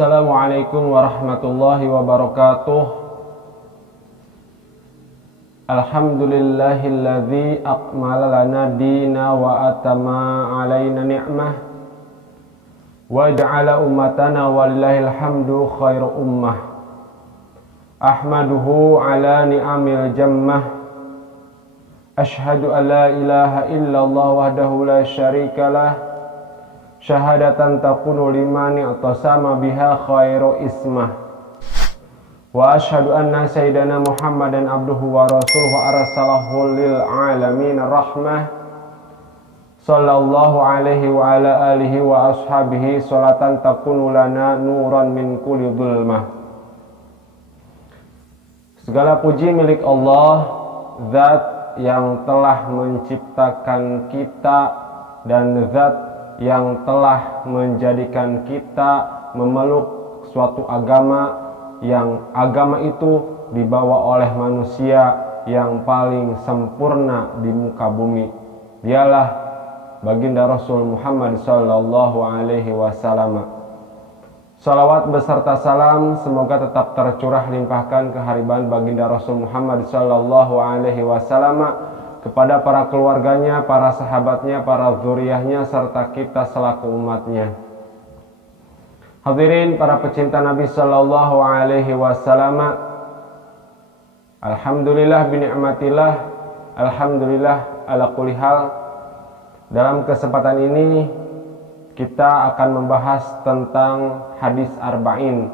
Assalamualaikum warahmatullahi wabarakatuh. Alhamdulillahilladzi akmala lana dina wa atama alaina ni'mah wa ja'ala ummatana walillahil hamdu khairu ummah. Ahmaduhu ala ni'amil jammah. Ashhadu an la ilaha illallah wahdahu la syarikalah. Syahadatan takunu liman i'tasama biha khairu ismah. Wa ashhadu anna sayyidana Muhammadan abduhu wa rasuluhu arsalahu lil alamin rahmah. Sallallahu alaihi wa ala alihi wa ashabihi salatan takunu lana nuran min kulli dhulmah. Segala puji milik Allah, zat yang telah menciptakan kita dan zat yang telah menjadikan kita memeluk suatu agama, yang agama itu dibawa oleh manusia yang paling sempurna di muka bumi. Dialah baginda Rasul Muhammad sallallahu alaihi wasallam. Salawat beserta salam semoga tetap tercurah limpahkan kehariban baginda Rasul Muhammad sallallahu alaihi wasallam kepada para keluarganya, para sahabatnya, para zuriyahnya, serta kita selaku umatnya. Hadirin para pecinta Nabi sallallahu alaihi wasallam, alhamdulillah bini'matillah, alhamdulillah ala kulli hal. Dalam kesempatan ini kita akan membahas tentang hadis arba'in.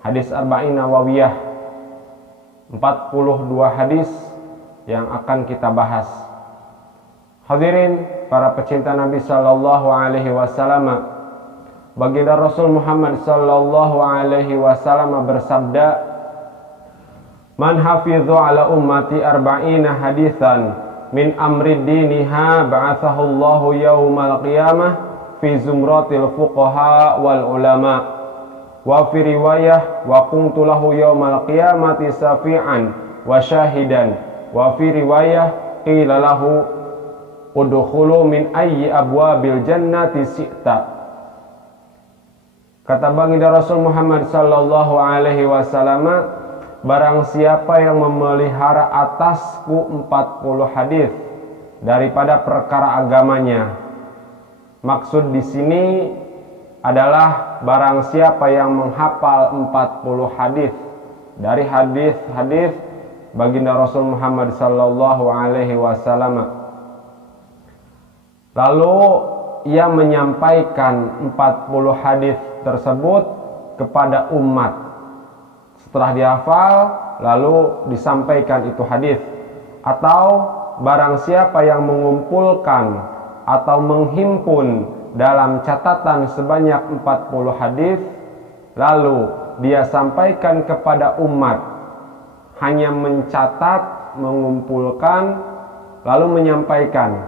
Hadis arba'in Nawawiyah. 42 hadis yang akan kita bahas. Hadirin para pecinta Nabi sallallahu alaihi wasallam, baginda Rasul Muhammad sallallahu alaihi wasallam bersabda, "Man hafidhu ala ummati arba'ina haditsan min amri diniha ba'athahu Allahu yaumal qiyamah fi zumratil fuqaha wal ulama." Wa fi riwayah, "Wa kuntu lahu yaumal qiyamati safi'an wa syahidan." Wa fi riwayah qila lahu udkhulu min ayyi abwabil jannati syi'ta. Kata baginda Rasul Muhammad sallallahu alaihi wasallam, barang siapa yang memelihara atasku 40 hadis daripada perkara agamanya. Maksud di sini adalah barang siapa yang menghafal 40 hadis dari hadis-hadis baginda Rasul Muhammad sallallahu alaihi wasallam, lalu ia menyampaikan 40 hadis tersebut kepada umat. Setelah dihafal lalu disampaikan itu hadis. Atau barang siapa yang mengumpulkan atau menghimpun dalam catatan sebanyak 40 hadis lalu dia sampaikan kepada umat, hanya mencatat, mengumpulkan, lalu menyampaikan.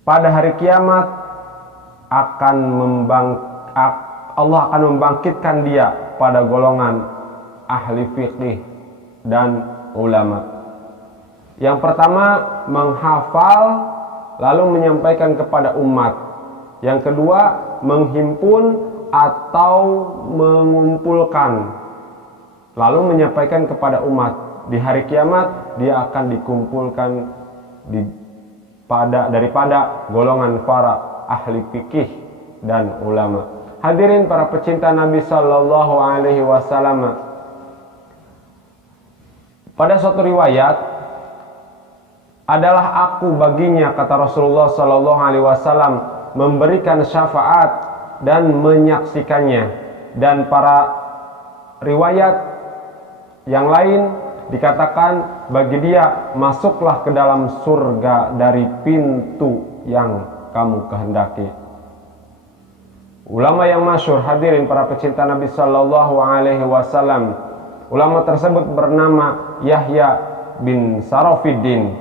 Pada hari kiamat Allah akan membangkitkan dia pada golongan ahli fikih dan ulama. Yang pertama, menghafal lalu menyampaikan kepada umat. Yang kedua, menghimpun atau mengumpulkan lalu menyampaikan kepada umat. Di hari kiamat dia akan dikumpulkan daripada golongan para ahli fikih dan ulama. Hadirin para pecinta Nabi sallallahu alaihi wasallam, pada suatu riwayat adalah aku baginya, kata Rasulullah sallallahu alaihi wasallam, memberikan syafaat dan menyaksikannya. Dan para riwayat yang lain dikatakan bagi dia, masuklah ke dalam surga dari pintu yang kamu kehendaki. Ulama yang masyhur, hadirin para pecinta Nabi sallallahu alaihi wasallam, ulama tersebut bernama Yahya bin Sarafiddin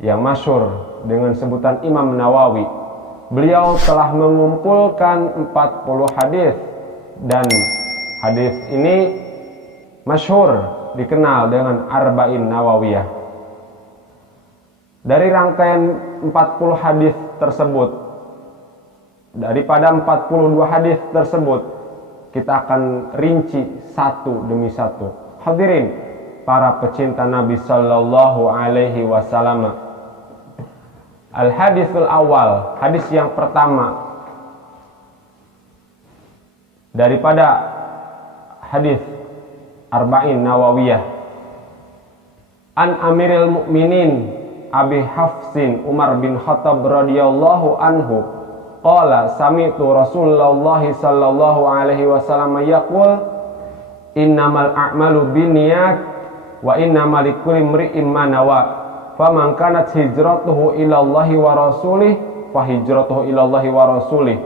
yang masyhur dengan sebutan Imam Nawawi. Beliau telah mengumpulkan 40 hadis dan hadis ini masyhur dikenal dengan Arba'in Nawawiyah. Dari rangkaian 40 hadis tersebut Daripada 42 hadis tersebut, kita akan rinci satu demi satu. Hadirin para pecinta Nabi sallallahu alaihi wasallam. Al-haditsul awal, hadis yang pertama daripada hadis Arba'in Nawawiyah. An Amiril Mukminin Abi Hafsin Umar bin Khattab radhiyallahu anhu qala sami'tu Rasulullah sallallahu alaihi wasallam yaqul innamal a'malu binniyat wa innamal likulli imri'in ma nawa faman kanat hijratuhu ila Allahi wa rasulih fa hijratuhu ila Allahi wa rasulih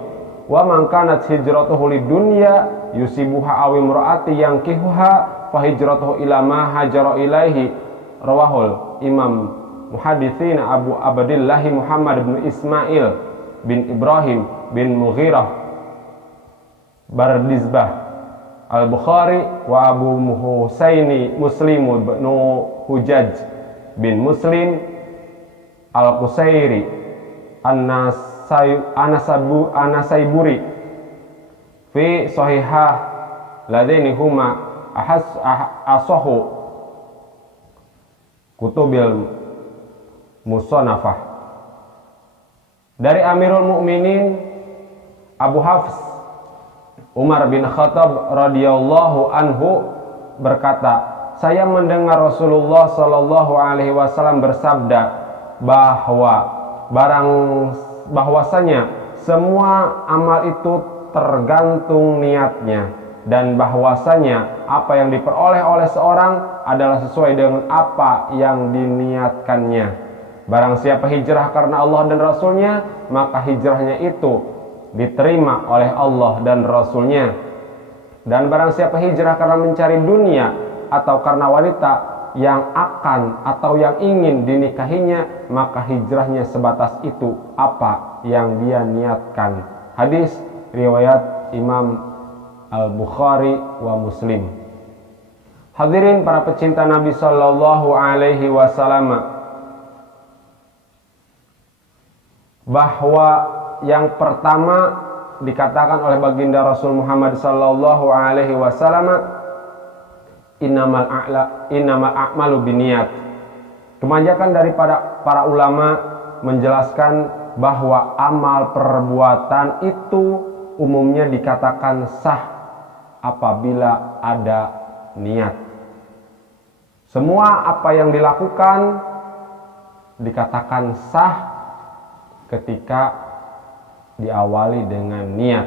wa man kanat hijratuhu lidunya yusibuha aw imraati yankihuha fa hijratuhu ila ma hajara ilaihi. Rawahul Imam Muhaditsin Abu Abdillah Muhammad bin Ismail bin Ibrahim bin Mughirah Bardizbah Al-Bukhari wa Abu Husaini Muslim bin Hujaj bin Muslim Al-Qusairi Anasaiburi fi sahihah ladaini huma asahu kutubil musannafah. Dari Amirul Mukminin Abu Hafs Umar bin Khattab radhiyallahu anhu berkata, saya mendengar Rasulullah sallallahu alaihi wasallam bersabda bahwasanya semua amal itu tergantung niatnya, dan bahwasanya apa yang diperoleh oleh seorang adalah sesuai dengan apa yang diniatkannya. Barang siapa hijrah karena Allah dan Rasulnya, maka hijrahnya itu diterima oleh Allah dan Rasulnya. Dan barang siapa hijrah karena mencari dunia atau karena wanita yang akan atau yang ingin dinikahinya, maka hijrahnya sebatas itu apa yang dia niatkan. Hadis riwayat Imam Al-Bukhari wa Muslim. Hadirin para pecinta Nabi sallallahu alaihi wasallam, bahwa yang pertama dikatakan oleh baginda Rasul Muhammad sallallahu alaihi wasallam, innamal a'malu binniyat. Kebanyakan daripada para ulama menjelaskan bahwa amal perbuatan itu umumnya dikatakan sah apabila ada niat. Semua apa yang dilakukan dikatakan sah ketika diawali dengan niat.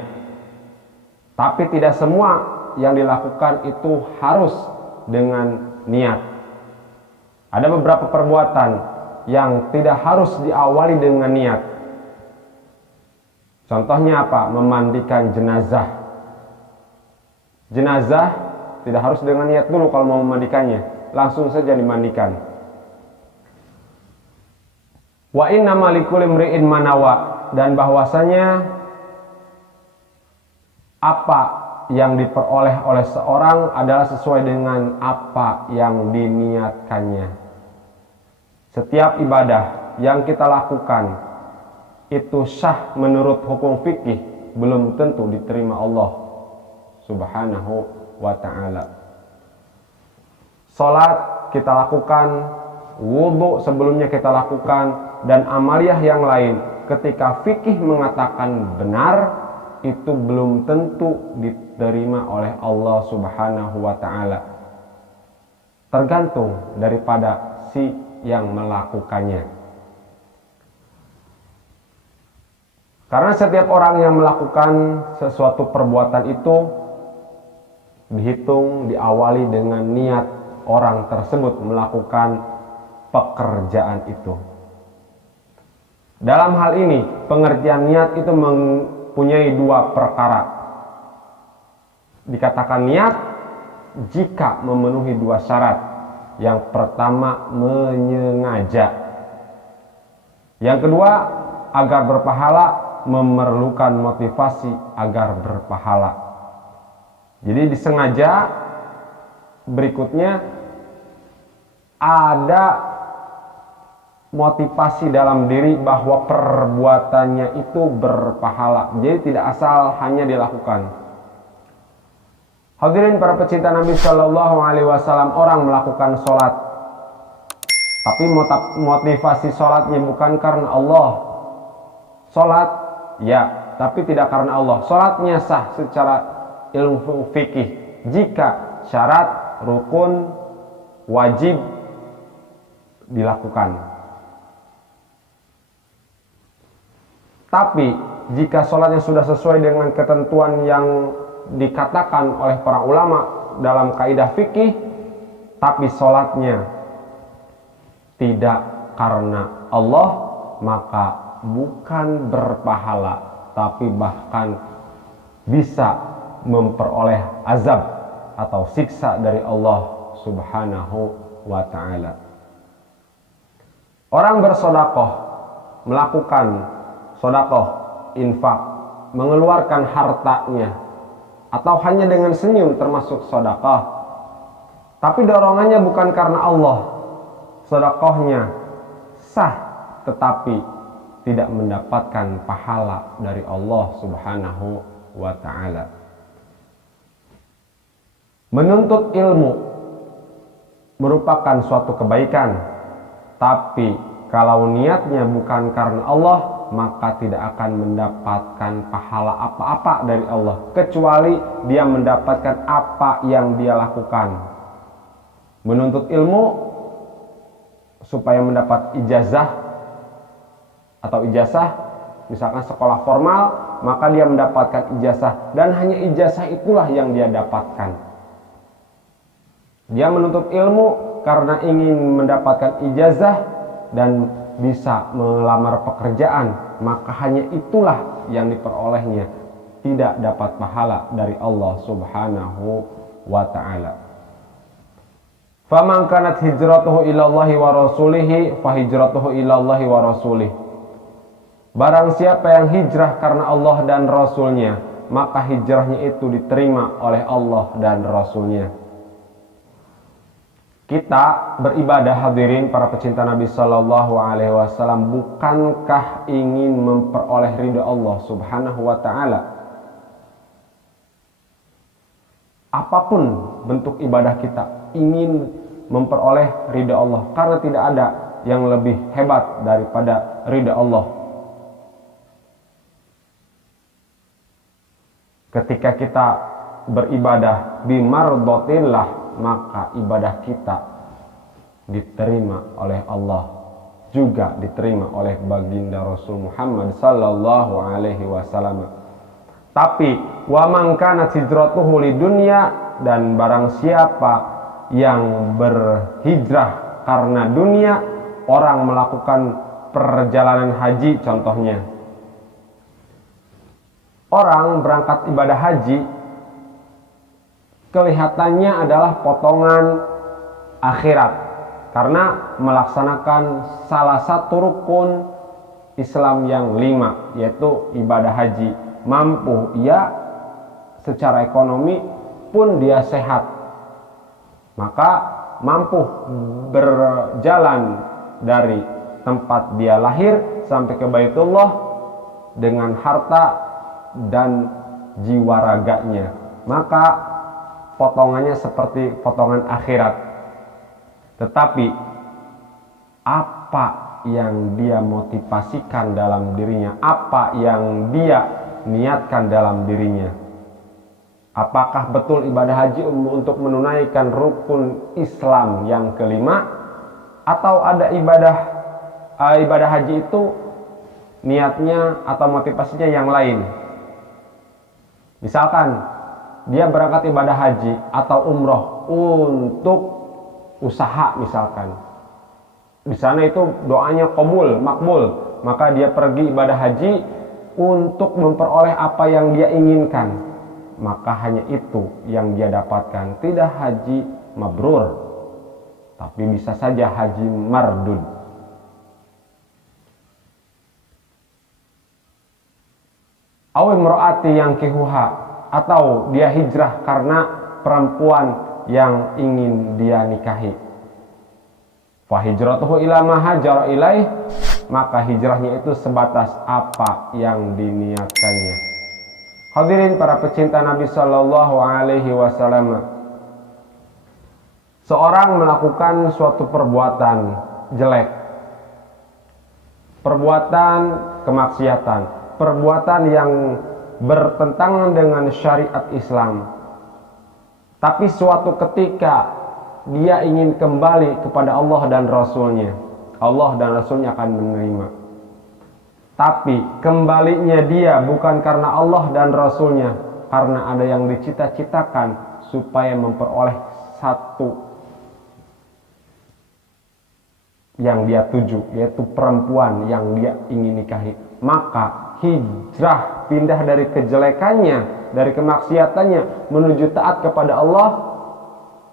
Tapi tidak semua yang dilakukan itu harus dengan niat. Ada beberapa perbuatan yang tidak harus diawali dengan niat. Contohnya apa? Memandikan jenazah. Jenazah tidak harus dengan niat dulu kalau mau memandikannya, langsung saja dimandikan. Wa innamal likulli imri'in ma nawa, dan bahwasanya apa yang diperoleh oleh seorang adalah sesuai dengan apa yang diniatkannya. Setiap ibadah yang kita lakukan itu sah menurut hukum fikih, belum tentu diterima Allah Subhanahu wa ta'ala. Salat kita lakukan, wudu sebelumnya kita lakukan, dan amaliyah yang lain ketika fikih mengatakan benar, itu belum tentu diterima oleh Allah Subhanahu wa ta'ala. Tergantung daripada si yang melakukannya. Karena setiap orang yang melakukan sesuatu perbuatan itu dihitung diawali dengan niat orang tersebut melakukan pekerjaan itu. Dalam hal ini, pengertian niat itu mempunyai dua perkara. Dikatakan niat jika memenuhi dua syarat. Yang pertama, menyengaja. Yang kedua, agar berpahala, memerlukan motivasi agar berpahala. Jadi disengaja. Berikutnya ada motivasi dalam diri bahwa perbuatannya itu berpahala. Jadi tidak asal hanya dilakukan. Hadirin para pecinta Nabi Shallallahu Alaihi Wasallam, orang melakukan sholat, tapi motivasi sholatnya bukan karena Allah. Sholat ya, tapi tidak karena Allah. Sholatnya sah secara ilmu fikih jika syarat, rukun, wajib dilakukan. Tapi jika sholatnya sudah sesuai dengan ketentuan yang dikatakan oleh para ulama dalam kaidah fikih, tapi sholatnya tidak karena Allah, maka bukan berpahala, tapi bahkan bisa memperoleh azab atau siksa dari Allah Subhanahu wa ta'ala. Orang bersodakoh, melakukan sodakoh, infak, mengeluarkan hartanya, atau hanya dengan senyum termasuk sodakoh, tapi dorongannya bukan karena Allah. Sodakohnya sah, tetapi tidak mendapatkan pahala dari Allah Subhanahu wa ta'ala. Menuntut ilmu merupakan suatu kebaikan, tapi kalau niatnya bukan karena Allah, maka tidak akan mendapatkan pahala apa-apa dari Allah, kecuali dia mendapatkan apa yang dia lakukan. Menuntut ilmu supaya mendapat ijazah atau ijazah, misalkan sekolah formal, maka dia mendapatkan ijazah, dan hanya ijazah itulah yang dia dapatkan. Dia menuntut ilmu karena ingin mendapatkan ijazah dan bisa melamar pekerjaan, maka hanya itulah yang diperolehnya, tidak dapat pahala dari Allah Subhanahu wa ta'ala. Faman kanat hijratuhu ilallahi wa rasulihi fahijratuhu ilallahi wa rasulih. Barang siapa yang hijrah karena Allah dan Rasulnya, maka hijrahnya itu diterima oleh Allah dan Rasulnya. Kita beribadah, hadirin para pecinta Nabi Shallallahu Alaihi Wasallam, bukankah ingin memperoleh ridha Allah Subhanahu wa ta'ala? Apapun bentuk ibadah kita, ingin memperoleh ridha Allah, karena tidak ada yang lebih hebat daripada ridha Allah. Ketika kita beribadah bimardotillah, maka ibadah kita diterima oleh Allah, juga diterima oleh baginda Rasul Muhammad sallallahu alaihi wasallam. Tapi wa man kanat hijratuhu lidunya, dan barang siapa yang berhijrah karena dunia, orang melakukan perjalanan haji contohnya. Orang berangkat ibadah haji, kelihatannya adalah potongan akhirat karena melaksanakan salah satu rukun Islam yang 5, yaitu ibadah haji. Mampu ia secara ekonomi pun dia sehat, maka mampu berjalan dari tempat dia lahir sampai ke Baitullah dengan harta dan jiwa raganya, maka potongannya seperti potongan akhirat. Tetapi apa yang dia motivasikan dalam dirinya, apa yang dia niatkan dalam dirinya, apakah betul ibadah haji untuk menunaikan rukun Islam yang ke-5, atau ada ibadah haji itu niatnya atau motivasinya yang lain. Misalkan dia berangkat ibadah haji atau umroh untuk usaha, misalkan di sana itu doanya qabul, makbul, maka dia pergi ibadah haji untuk memperoleh apa yang dia inginkan, maka hanya itu yang dia dapatkan. Tidak haji mabrur, tapi bisa saja haji mardud. Aw imraati yang kihuha, atau dia hijrah karena perempuan yang ingin dia nikahi. Fa hijratuhu ila ma hajara ilaih, maka hijrahnya itu sebatas apa yang diniatkannya. Hadirin para pecinta Nabi Shallallahu Alaihi Wasallam, seorang melakukan suatu perbuatan jelek, perbuatan kemaksiatan, perbuatan yang bertentangan dengan syariat Islam, tapi suatu ketika dia ingin kembali kepada Allah dan Rasulnya, Allah dan Rasulnya akan menerima. Tapi kembalinya dia bukan karena Allah dan Rasulnya, karena ada yang dicita-citakan supaya memperoleh satu yang dia tuju, yaitu perempuan yang dia ingin nikahi. Maka hijrah, pindah dari kejelekannya, dari kemaksiatannya menuju taat kepada Allah,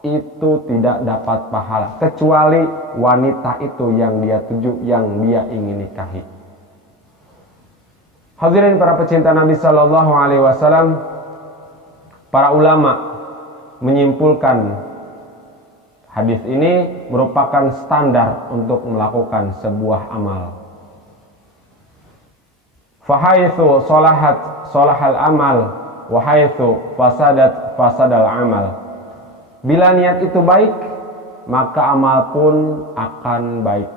itu tidak dapat pahala kecuali wanita itu yang dia tuju, yang dia ingin nikahi. Hadirin para pecinta Nabi Shallallahu Alaihi Wasallam, para ulama menyimpulkan hadis ini merupakan standar untuk melakukan sebuah amal. Fahaitsu salahat salahal amal, wa haitsu fasadat fasadal amal. Bila niat itu baik, maka amal pun akan baik.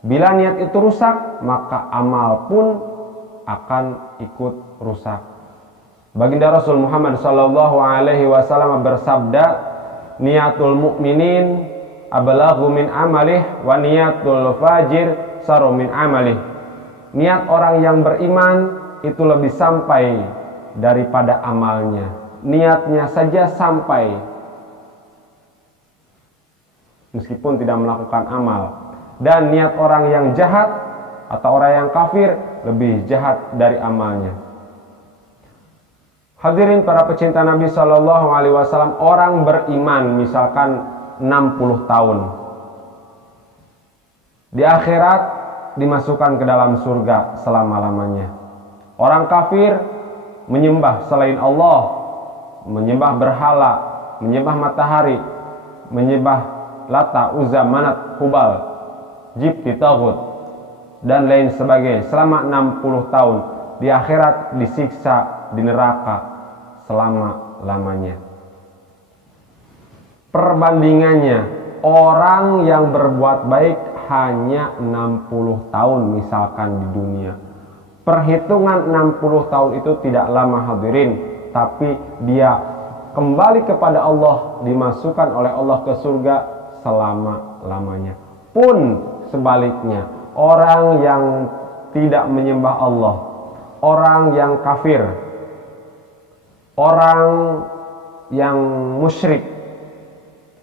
Bila niat itu rusak, maka amal pun akan ikut rusak. Baginda Rasul Muhammad sallallahu alaihi wasallam bersabda, niatul mu'minin ablaghu min amalih wa niatul fajir saru min amalih. Niat orang yang beriman itu lebih sampai daripada amalnya. Niatnya saja sampai, meskipun tidak melakukan amal. Dan niat orang yang jahat atau orang yang kafir lebih jahat dari amalnya. Hadirin para pecinta Nabi Shallallahu Alaihi Wasallam, orang beriman misalkan 60 tahun, di akhirat dimasukkan ke dalam surga selama-lamanya. Orang kafir menyembah selain Allah, menyembah berhala, menyembah matahari, menyembah Lata, Uzza, Manat, Hubal, Jibti, Taghut, dan lain sebagainya selama 60 tahun. Di akhirat disiksa di neraka selama-lamanya. Perbandingannya, orang yang berbuat baik hanya 60 tahun misalkan di dunia. Perhitungan 60 tahun itu tidak lama hadirin, tapi dia kembali kepada Allah, dimasukkan oleh Allah ke surga selama-lamanya. Pun sebaliknya, orang yang tidak menyembah Allah, orang yang kafir, orang yang musyrik,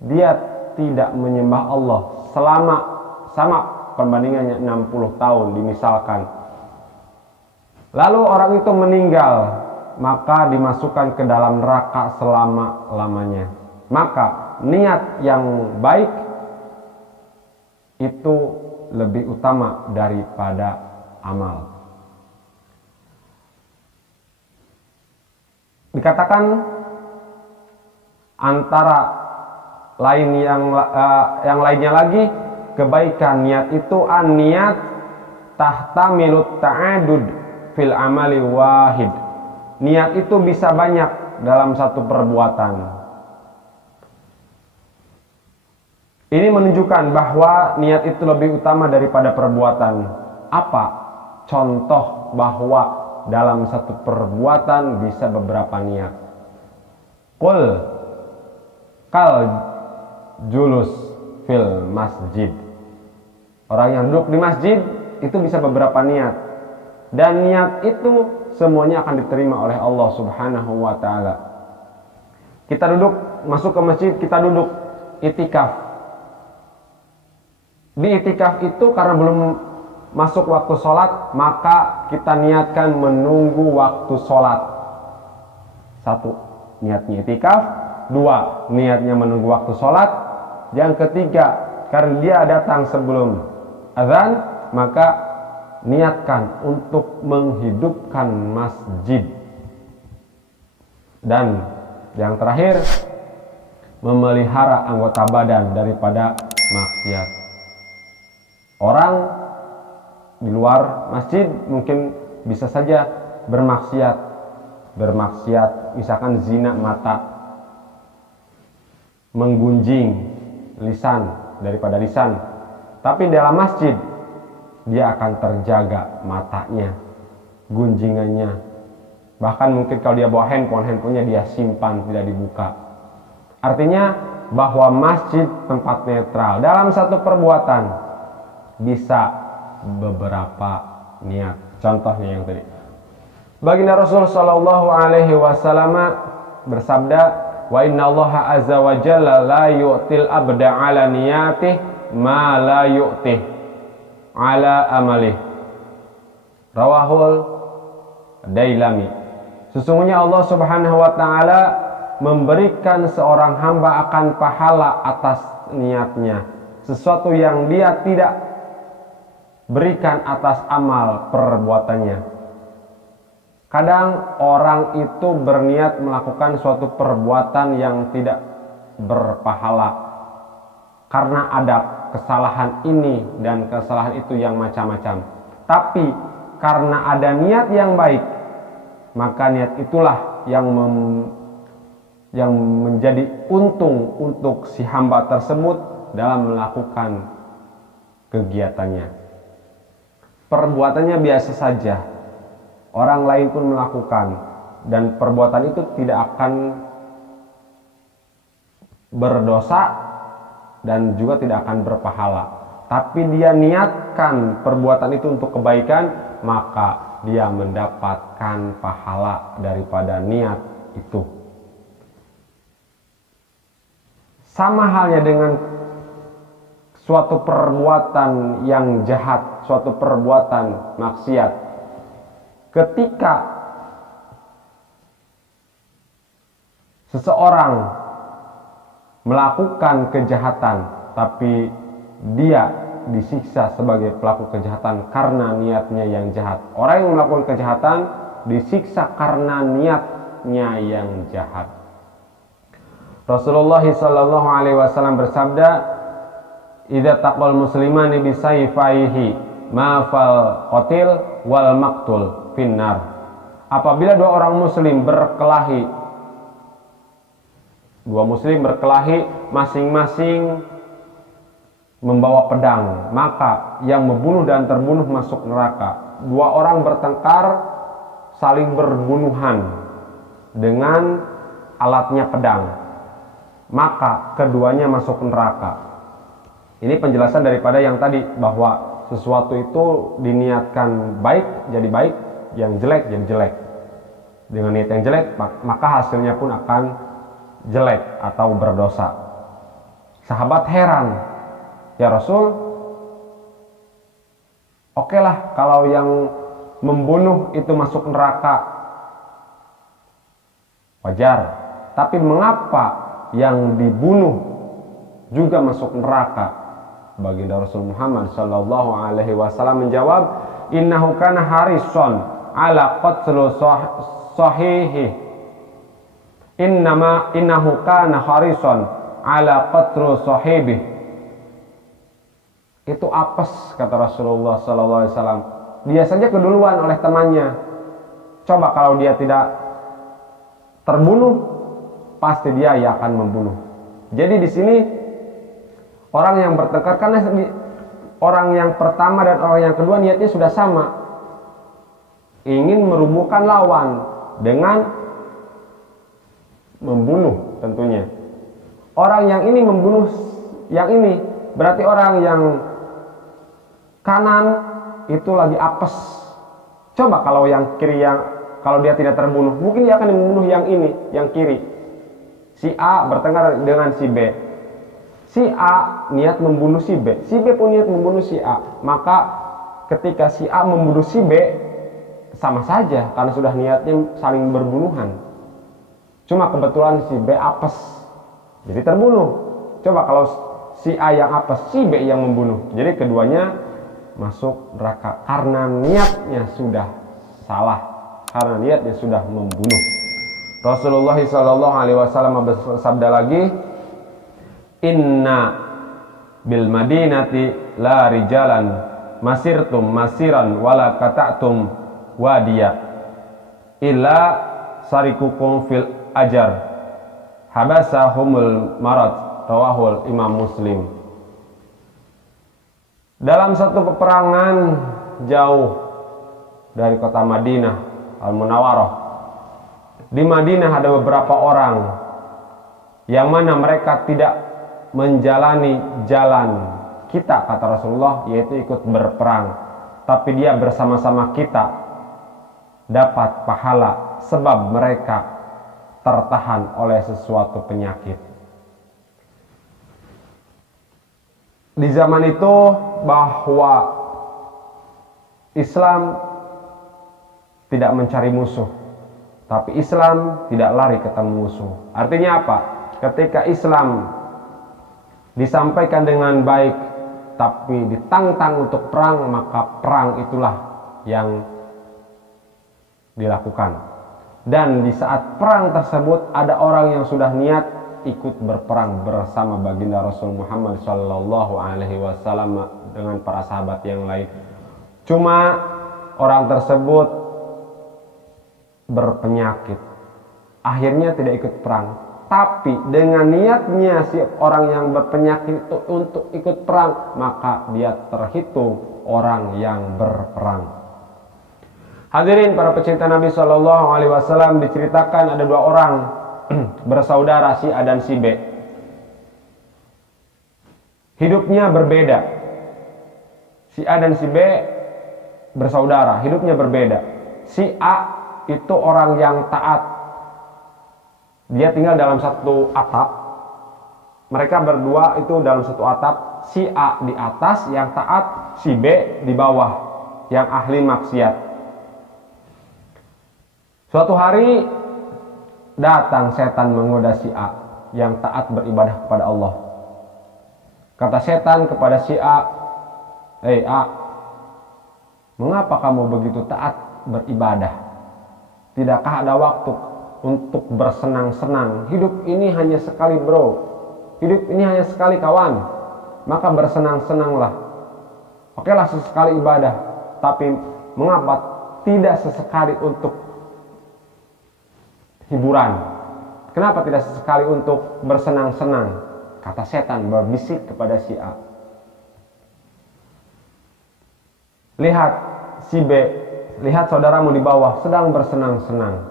dia tidak menyembah Allah selama, sama perbandingannya 60 tahun dimisalkan. Lalu orang itu meninggal, maka dimasukkan ke dalam neraka selama-lamanya. Maka niat yang baik itu lebih utama daripada amal. Dikatakan antara lain yang lainnya lagi, kebaikan niat itu an-niat tahtamilut ta'adud fil amali wahid. Niat itu bisa banyak dalam satu perbuatan. Ini menunjukkan bahwa niat itu lebih utama daripada perbuatan. Apa contoh bahwa dalam satu perbuatan bisa beberapa niat? Qul kal julus fil masjid. Orang yang duduk di masjid itu bisa beberapa niat. Dan niat itu semuanya akan diterima oleh Allah Subhanahu wa ta'ala. Kita duduk, masuk ke masjid, kita duduk itikaf. Di itikaf itu karena belum masuk waktu sholat, maka kita niatkan menunggu waktu sholat. Satu, niatnya itikaf. Dua, niatnya menunggu waktu sholat. Yang ketiga, karena dia datang sebelum azan, maka niatkan untuk menghidupkan masjid. Dan yang terakhir, memelihara anggota badan daripada maksiat. Orang di luar masjid mungkin bisa saja bermaksiat, misalkan zina mata, menggunjing lisan daripada lisan. Tapi dalam masjid dia akan terjaga matanya, gunjingannya. Bahkan mungkin kalau dia bawa handphonenya dia simpan, tidak dibuka. Artinya bahwa masjid tempat netral. Dalam satu perbuatan bisa beberapa niat. Contohnya yang tadi, baginda Rasul sallallahu alaihi wasallam bersabda, wa innallaha azza wa jalla la yu'til abda ala niyatih ma la yu'tih ala amalih. Rawahul Dailami. Sesungguhnya Allah Subhanahu wa taala memberikan seorang hamba akan pahala atas niatnya, sesuatu yang dia tidak berikan atas amal perbuatannya. Kadang orang itu berniat melakukan suatu perbuatan yang tidak berpahala karena ada kesalahan ini dan kesalahan itu yang macam-macam. Tapi karena ada niat yang baik, maka niat itulah yang menjadi untung untuk si hamba tersebut dalam melakukan kegiatannya. Perbuatannya biasa saja, orang lain pun melakukan, dan perbuatan itu tidak akan berdosa dan juga tidak akan berpahala. Tapi dia niatkan perbuatan itu untuk kebaikan, maka dia mendapatkan pahala daripada niat itu. Sama halnya dengan suatu perbuatan yang jahat, suatu perbuatan maksiat. Ketika seseorang melakukan kejahatan, tapi dia disiksa sebagai pelaku kejahatan karena niatnya yang jahat. Orang yang melakukan kejahatan disiksa karena niatnya yang jahat. Rasulullah sallallahu alaihi wasallam bersabda, idza taqal muslimani bi sayfaihi ma fal qatil wal maqtul finnar. Apabila dua muslim berkelahi masing-masing membawa pedang, maka yang membunuh dan terbunuh masuk neraka. Dua orang bertengkar saling berbunuhan dengan alatnya pedang, maka keduanya masuk neraka. Ini penjelasan daripada yang tadi, bahwa sesuatu itu diniatkan baik jadi baik, yang jelek jadi jelek. Dengan niat yang jelek, maka hasilnya pun akan jelek atau berdosa. Sahabat heran, ya Rasul, oke lah kalau yang membunuh itu masuk neraka, wajar. Tapi mengapa yang dibunuh juga masuk neraka? Baginda Rasul Muhammad sallallahu alaihi wasallam menjawab, innahu kana harisun ala qatlu sahihi. Innahu kana harisun ala qatlu sahibi. Itu apes, kata Rasulullah sallallahu alaihi wasallam. Dia saja keduluan oleh temannya. Coba kalau dia tidak terbunuh, pasti dia yang akan membunuh. Jadi di sini orang yang bertengkar, karena orang yang pertama dan orang yang kedua niatnya sudah sama, ingin merubuhkan lawan dengan membunuh tentunya. Orang yang ini membunuh yang ini, berarti orang yang kanan itu lagi apes. Coba kalau yang kiri, kalau dia tidak terbunuh, mungkin dia akan membunuh yang ini, yang kiri. Si A bertengkar dengan si B. Si A niat membunuh si B, si B pun niat membunuh si A. Maka ketika si A membunuh si B, sama saja karena sudah niatnya saling berbunuhan. Cuma kebetulan si B apes, jadi terbunuh. Coba kalau si A yang apes, si B yang membunuh, jadi keduanya masuk neraka karena niatnya sudah salah, karena niatnya sudah membunuh. Rasulullah sallallahu alaihi wasallam bersabda lagi, inna bil madinati la rijalan masirtum masiran wala kata'tum wadiya illa sarikukum fil ajar habasahumul marad, rawahul Imam Muslim. Dalam satu peperangan jauh dari kota Madinah Al-Munawwarah, di Madinah ada beberapa orang yang mana mereka tidak menjalani jalan kita, kata Rasulullah, yaitu ikut berperang, tapi dia bersama-sama kita dapat pahala sebab mereka tertahan oleh sesuatu penyakit. Di zaman itu bahwa Islam tidak mencari musuh, tapi Islam tidak lari ketemu musuh. Artinya apa? Ketika Islam disampaikan dengan baik tapi ditantang untuk perang, maka perang itulah yang dilakukan. Dan di saat perang tersebut ada orang yang sudah niat ikut berperang bersama baginda Rasul Muhammad Sallallahu Alaihi Wasallam dengan para sahabat yang lain. Cuma orang tersebut berpenyakit, akhirnya tidak ikut perang. Tapi dengan niatnya si orang yang berpenyakit itu untuk ikut perang, maka dia terhitung orang yang berperang. Hadirin para pecinta Nabi Sallallahu Alaihi Wasallam, diceritakan ada dua orang bersaudara, si A dan si B. Hidupnya berbeda. Si A dan si B bersaudara, hidupnya berbeda. Si A itu orang yang taat. Dia tinggal dalam satu atap. Mereka berdua itu dalam satu atap. Si A di atas yang taat, si B di bawah yang ahli maksiat. Suatu hari datang setan menggoda si A yang taat beribadah kepada Allah. Kata setan kepada si A, "Hei A, mengapa kamu begitu taat beribadah? Tidakkah ada waktu untuk bersenang-senang? Hidup ini hanya sekali bro, hidup ini hanya sekali kawan, maka bersenang-senanglah. Okelah sesekali ibadah, tapi mengapa tidak sesekali untuk hiburan? Kenapa tidak sesekali untuk bersenang-senang?" Kata setan berbisik kepada si A. "Lihat si B, lihat saudaramu di bawah sedang bersenang-senang.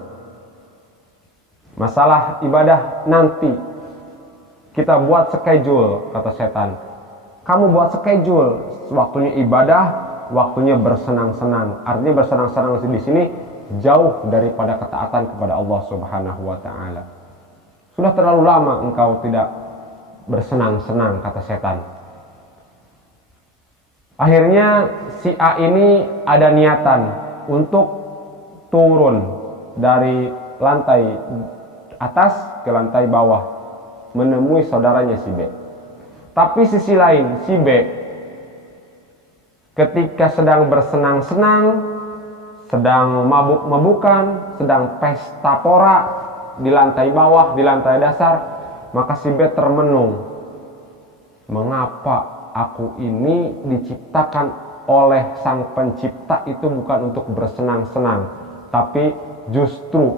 Masalah ibadah nanti kita buat schedule," kata setan. "Kamu buat schedule, waktunya ibadah, waktunya bersenang-senang." Artinya bersenang-senang di sini jauh daripada ketaatan kepada Allah Subhanahu wa taala. Sudah terlalu lama engkau tidak bersenang-senang, kata setan. Akhirnya si A ini ada niatan untuk turun dari lantai atas ke lantai bawah menemui saudaranya si B. Tapi sisi lain si B ketika sedang bersenang-senang, sedang mabuk-mabukan, sedang pesta pora di lantai bawah, di lantai dasar, maka si B termenung, mengapa aku ini diciptakan oleh sang pencipta itu bukan untuk bersenang-senang, tapi justru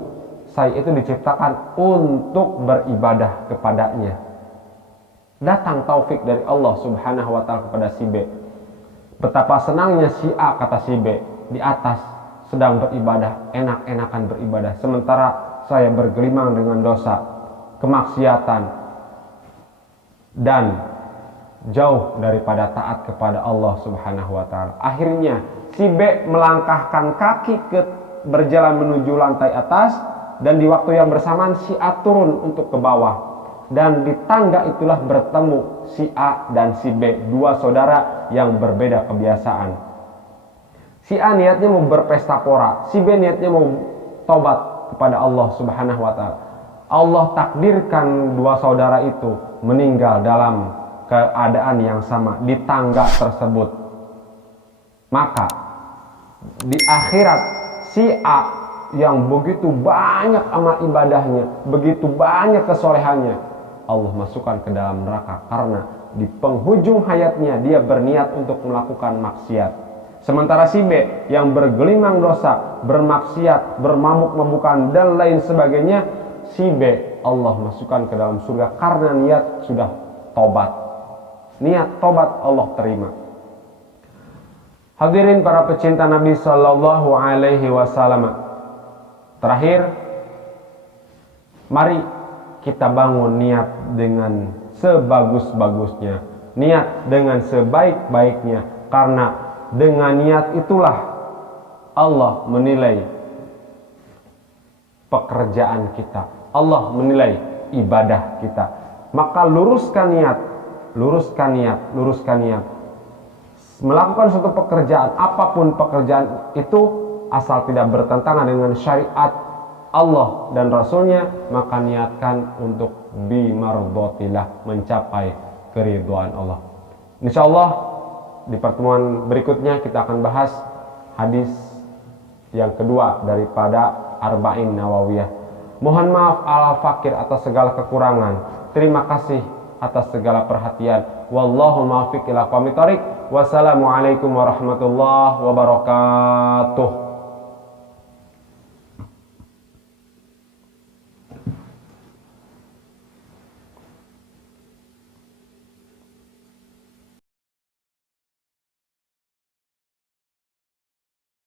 saya itu diciptakan untuk beribadah kepadanya. Datang taufik dari Allah Subhanahu wa taala kepada si B. Betapa senangnya si A, kata si B, di atas sedang beribadah, enak-enakan beribadah, sementara saya bergelimang dengan dosa, kemaksiatan, dan jauh daripada taat kepada Allah Subhanahu wa taala. Akhirnya si B melangkahkan kaki berjalan menuju lantai atas, dan di waktu yang bersamaan si A turun untuk ke bawah. Dan di tangga itulah bertemu si A dan si B, dua saudara yang berbeda kebiasaan. Si A niatnya mau berpesta pora, si B niatnya mau tobat kepada Allah Subhanahu wa taala. Allah takdirkan dua saudara itu meninggal dalam keadaan yang sama di tangga tersebut. Maka di akhirat si A yang begitu banyak amal ibadahnya, begitu banyak kesolehannya, Allah masukkan ke dalam neraka karena di penghujung hayatnya dia berniat untuk melakukan maksiat. Sementara si B yang bergelimang dosa, bermaksiat, bermabuk-mabukan dan lain sebagainya, si B Allah masukkan ke dalam surga karena niat sudah tobat. Niat tobat Allah terima. Hadirin para pecinta Nabi Sallallahu Alaihi Wasallam. Terakhir, mari kita bangun niat dengan sebagus-bagusnya, niat dengan sebaik-baiknya, karena dengan niat itulah Allah menilai pekerjaan kita, Allah menilai ibadah kita. Maka luruskan niat, luruskan niat, luruskan niat. Melakukan suatu pekerjaan, apapun pekerjaan itu, asal tidak bertentangan dengan syariat Allah dan Rasulnya, maka niatkan untuk bimardhatillah, mencapai keridhaan Allah. Insyaallah di pertemuan berikutnya kita akan bahas hadis yang kedua daripada Arba'in Nawawiyah. Mohon maaf ala fakir atas segala kekurangan. Terima kasih atas segala perhatian. Wallahu muwaffiq ila aqwamit thoriq. Wassalamualaikum warahmatullahi wabarakatuh.